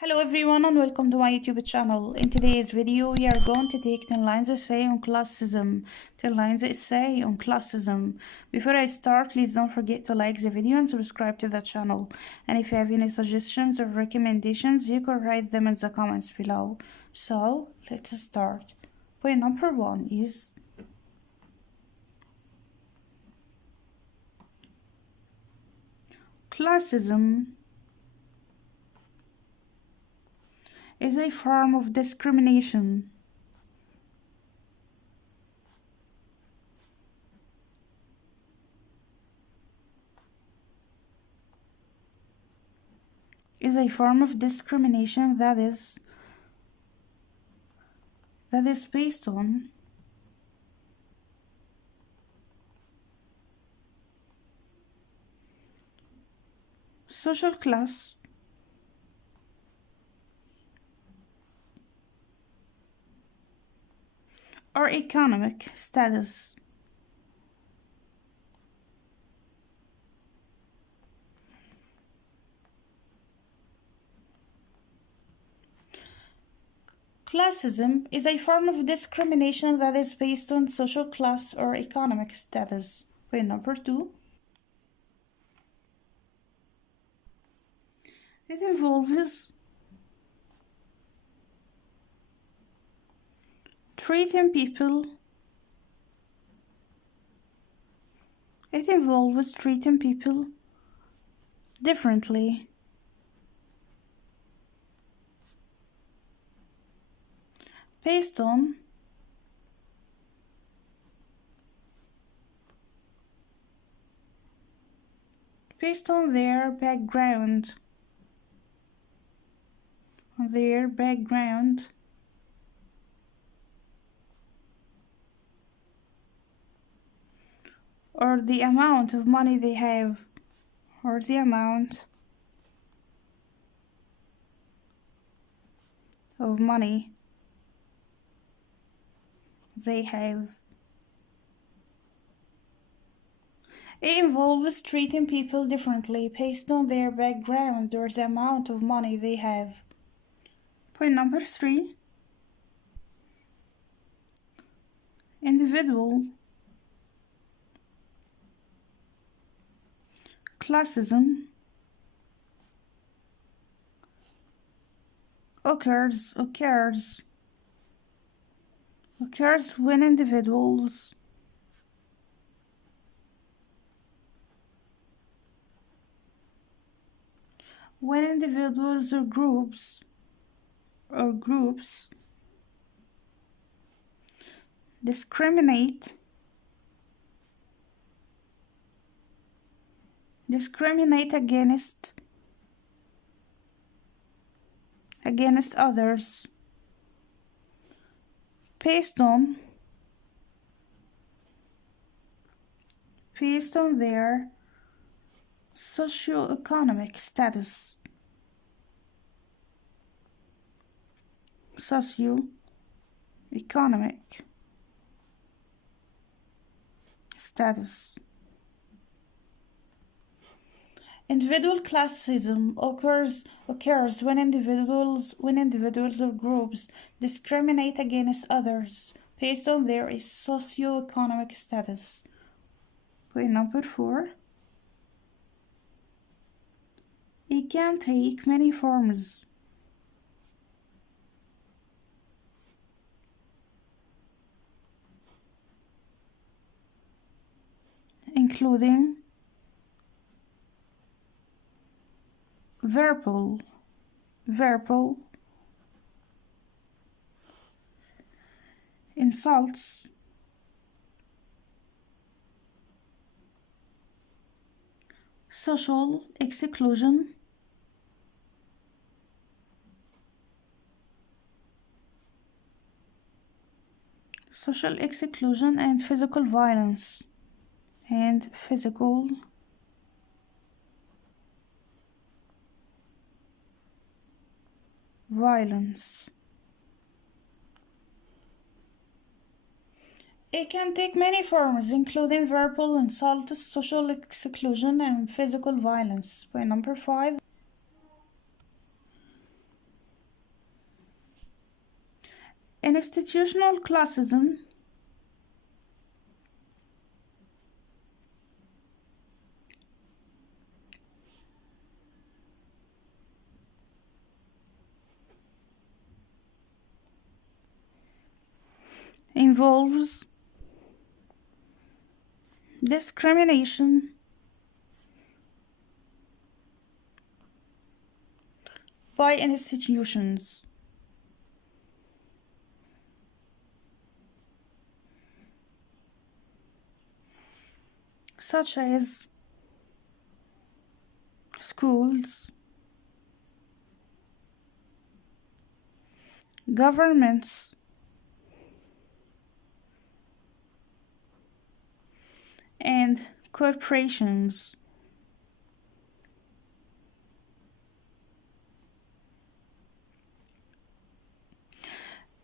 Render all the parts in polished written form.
Hello everyone and welcome to my YouTube channel. In today's video we are going to take 10 lines essay on classism. 10 lines essay on classism. Before I start, please don't forget to like the video and subscribe to the channel. And if you have any suggestions or recommendations, you can write them in the comments below. So let's start. Point number 1 is classism is a form of discrimination. Is a form of discrimination that is based on social class, or economic status. Classism is a form of discrimination that is based on social class or economic status. Point number 2. It involves treating people differently based on their background or the amount of money they have, or the amount of money they have. It involves treating people differently based on their background or the amount of money they have. Point number 3. Individual classism occurs when individuals or groups discriminate against others based on their socioeconomic status. Individual classism occurs when individuals or groups discriminate against others based on their socioeconomic status. Point number 4. It can take many forms, including verbal, insults, social exclusion, and physical violence. It can take many forms, including verbal insults, social exclusion, and physical violence. Point number 5. Institutional classism involves discrimination by institutions such as schools, governments, and corporations.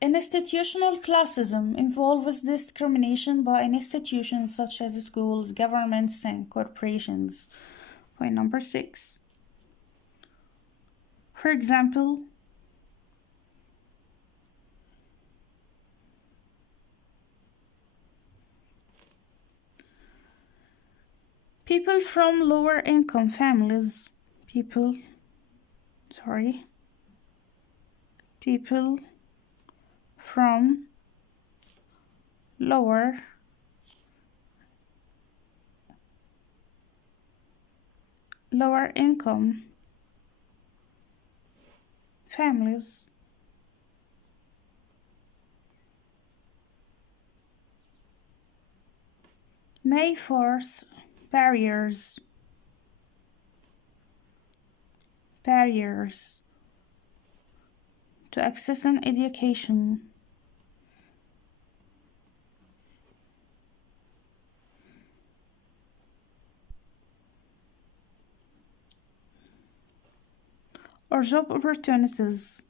Institutional classism involves discrimination by institutions such as schools, governments, and corporations. Point number 6. For example, people from lower income families, people from lower income families may face barriers to accessing education, or job opportunities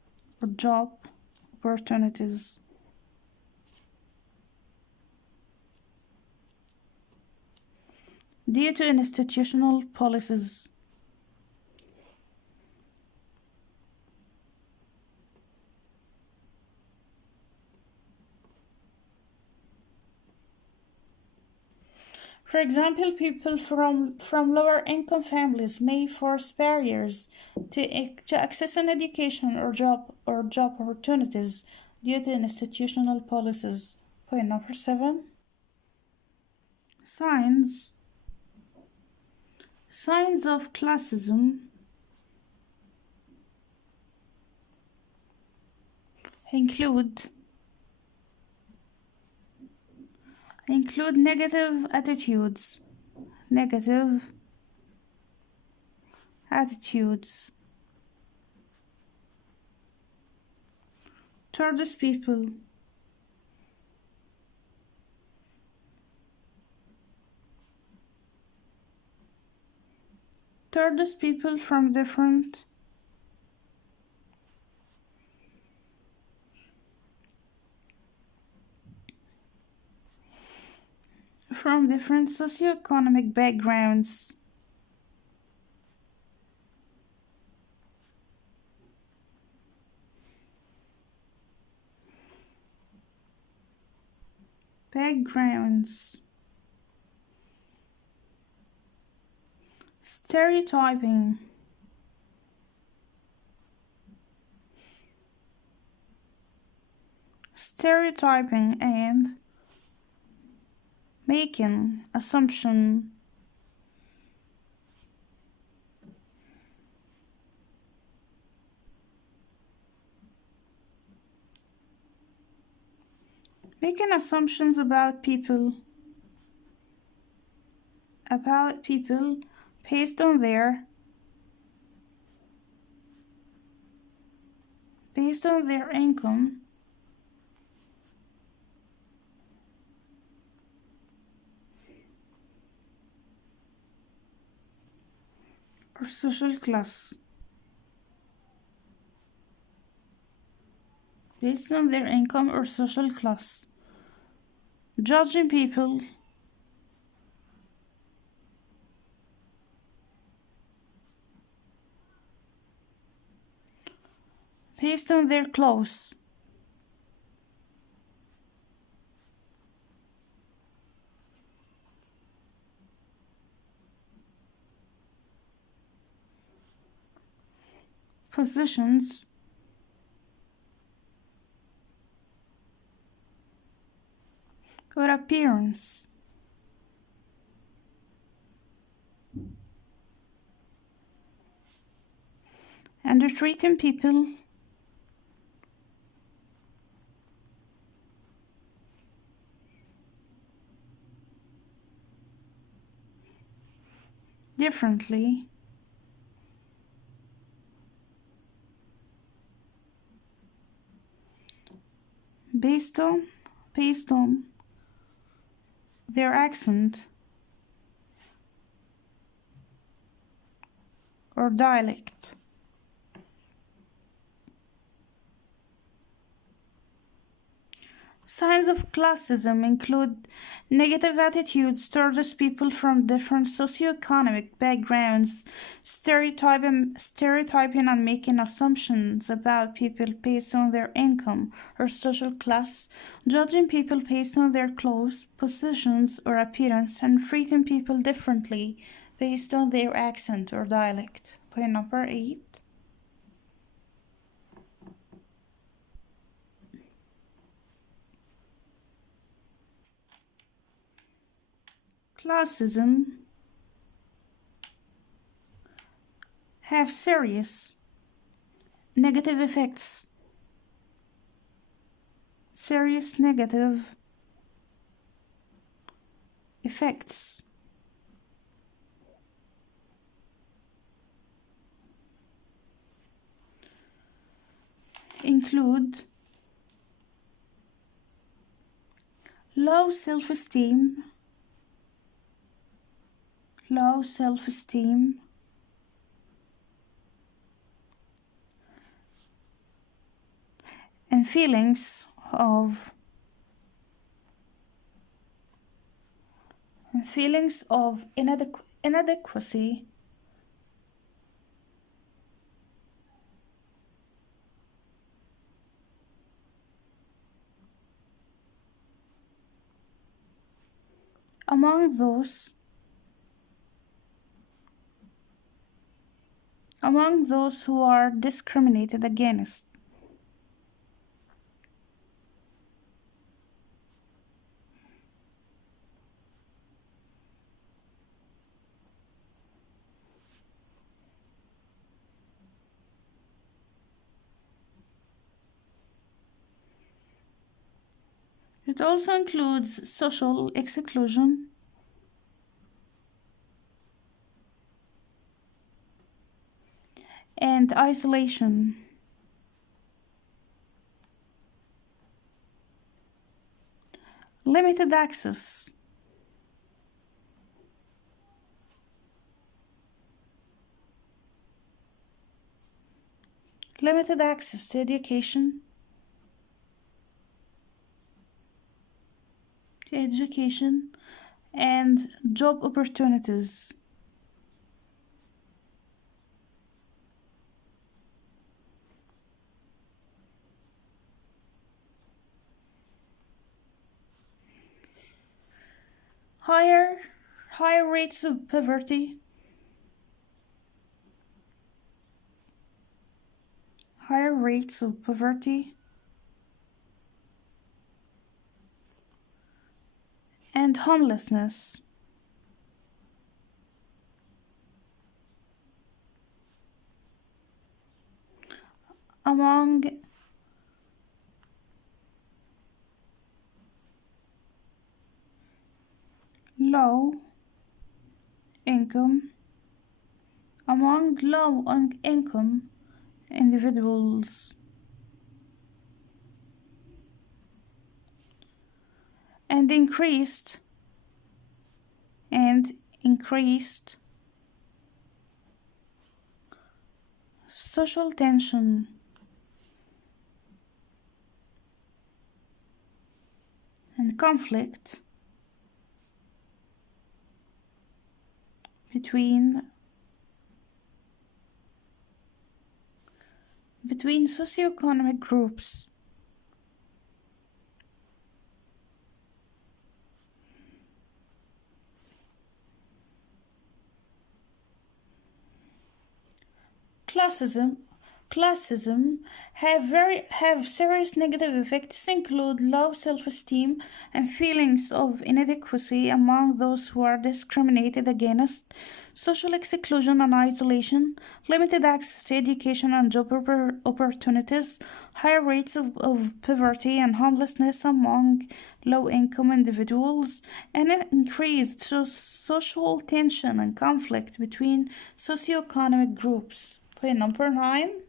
due to institutional policies. For example, people from lower income families may face barriers to accessing education or job opportunities due to institutional policies. Point number 7. Signs of classism include negative attitudes towards people, from different socioeconomic backgrounds. Stereotyping and making assumption assumptions about people based on their income or social class. Based on their income or social class. Judging people based on their clothes, positions, or appearance. And they're treating people differently based on their accent or dialect. Signs of classism include negative attitudes towards people from different socioeconomic backgrounds, stereotyping and making assumptions about people based on their income or social class, judging people based on their clothes, positions, or appearance, and treating people differently based on their accent or dialect. Point number 8. Classism have serious negative effects. Serious negative effects include low self-esteem, and feelings of inadequacy among those who are discriminated against. It also includes social exclusion, and isolation. Limited access. Limited access to education, and job opportunities. Higher rates of poverty, and homelessness. Among low income individuals, and increased social tension and conflict between socioeconomic groups. classism have serious negative effects include low self-esteem and feelings of inadequacy among those who are discriminated against, social exclusion and isolation, limited access to education and job opportunities, higher rates of poverty and homelessness among low-income individuals, and increased social tension and conflict between socioeconomic groups. Point number 9.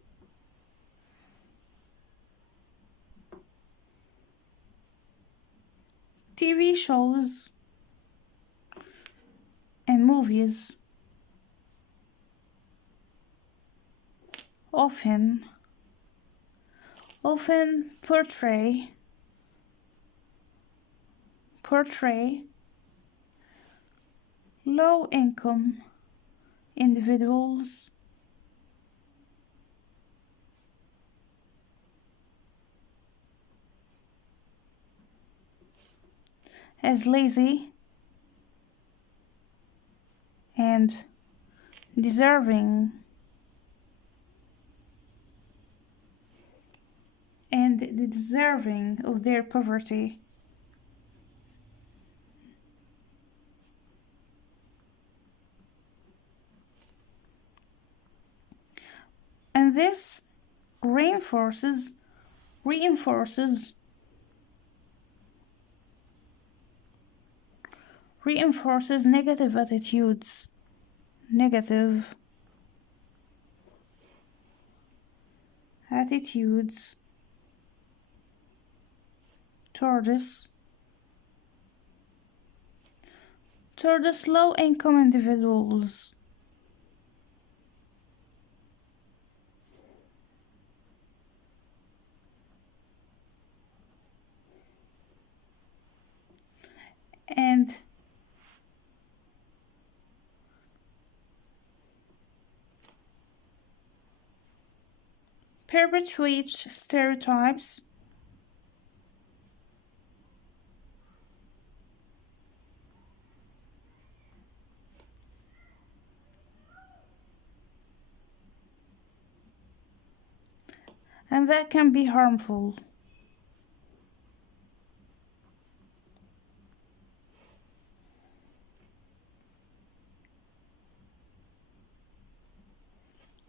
TV shows and movies often portray low-income individuals as lazy and deserving of their poverty. And this reinforces negative attitudes towards low-income individuals. And perpetuates stereotypes and that can be harmful.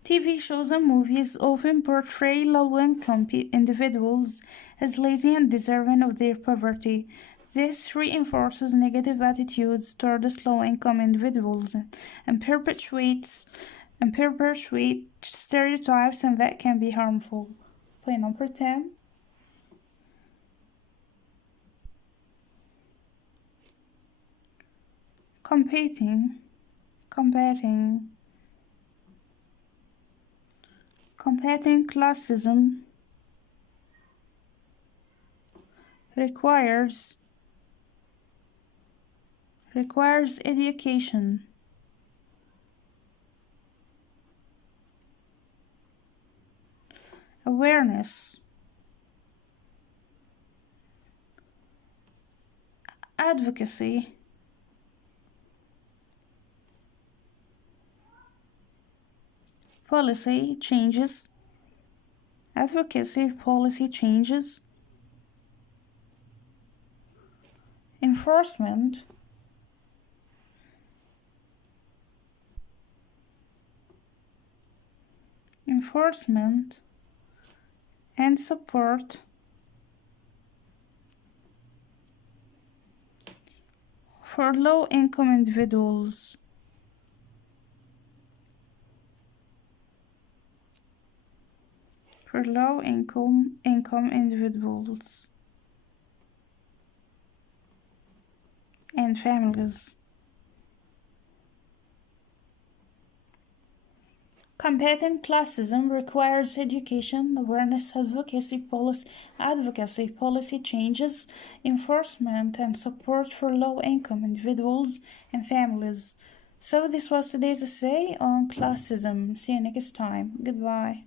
TV shows and movies often portray low-income individuals as lazy and deserving of their poverty. This reinforces negative attitudes towards low-income individuals and perpetuates stereotypes, and that can be harmful. Point number 10. Combating classism requires education, awareness, advocacy, policy changes, enforcement, and support for low-income individuals. Individuals and families. Combating classism requires education, awareness, advocacy, policy changes, enforcement, and support for low-income individuals and families. So this was today's essay on classism. See you next time. Goodbye.